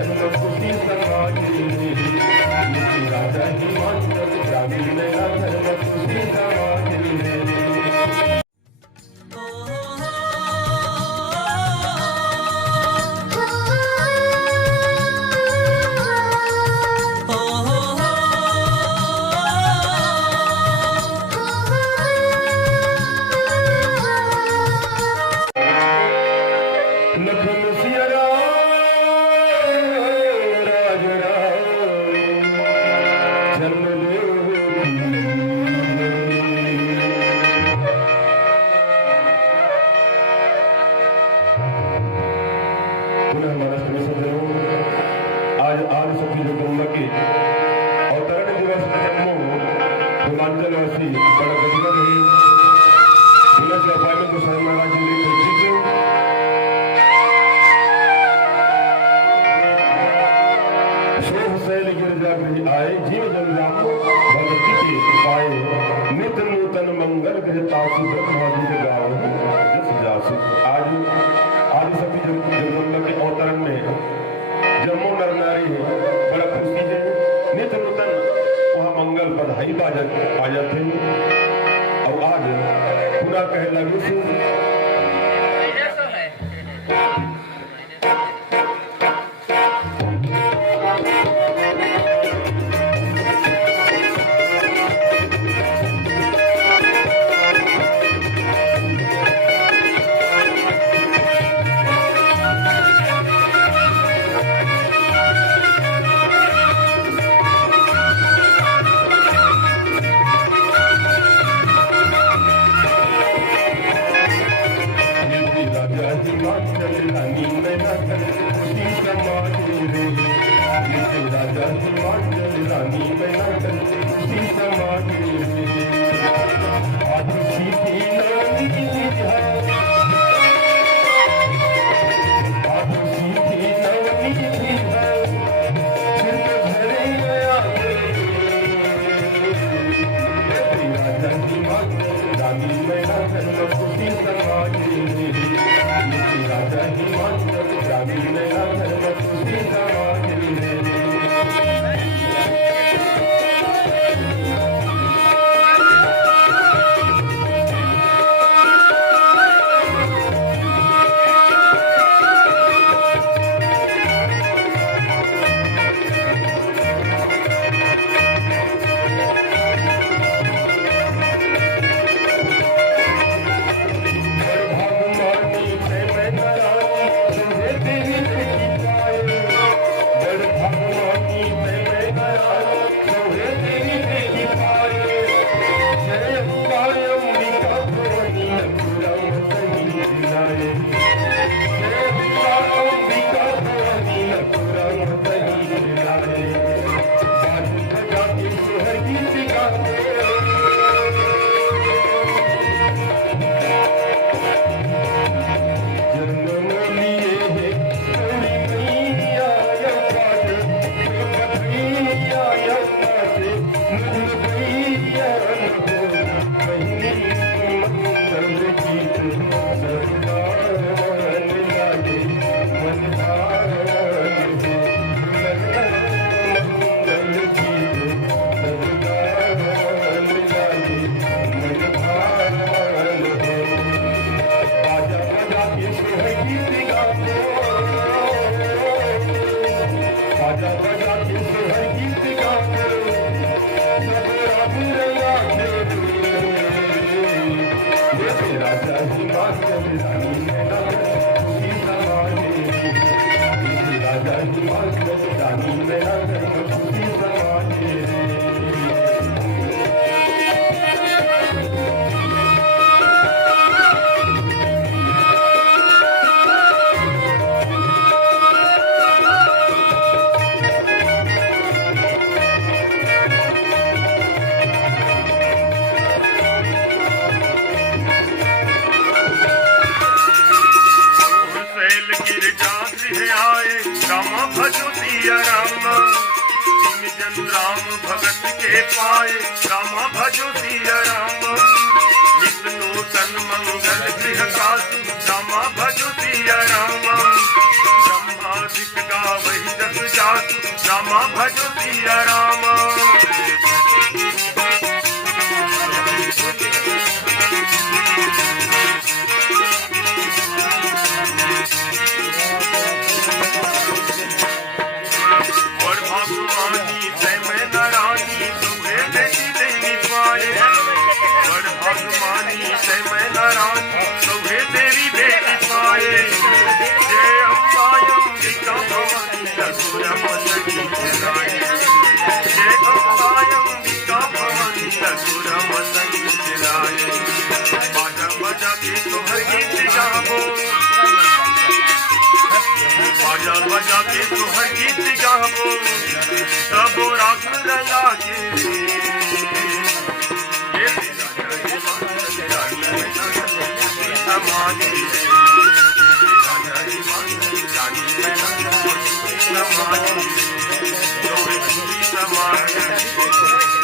धर्म खुशी समाजे राजा हिमाचल ग्रामीण मेरा धर्म खुशी समाजे। पाए राम भजो सिया राम नित नूतन मंगल गृह कासु राम भजो सिया राम ब्रह्मा रसिक गावहि जस जासु रामा भजो सिया राम और भगवानी तय में नारानी तुहे देखी देनी पाए और भगवानी तय में नारानी तुहे तेरी देखी पाए जय अम्बायम्बिका भवानी रघुर मदनी चलाए जय अम्बायम्बिका भवानी रघुर मदनी चलाए बाजा बजा के तोहर गीत गावो बाजा बजा के तोहर गीत गावो तब राग लगा के ये तेरा जय मंगल रानी समाधि तेरा जय मंगल रानी समाधि समाधि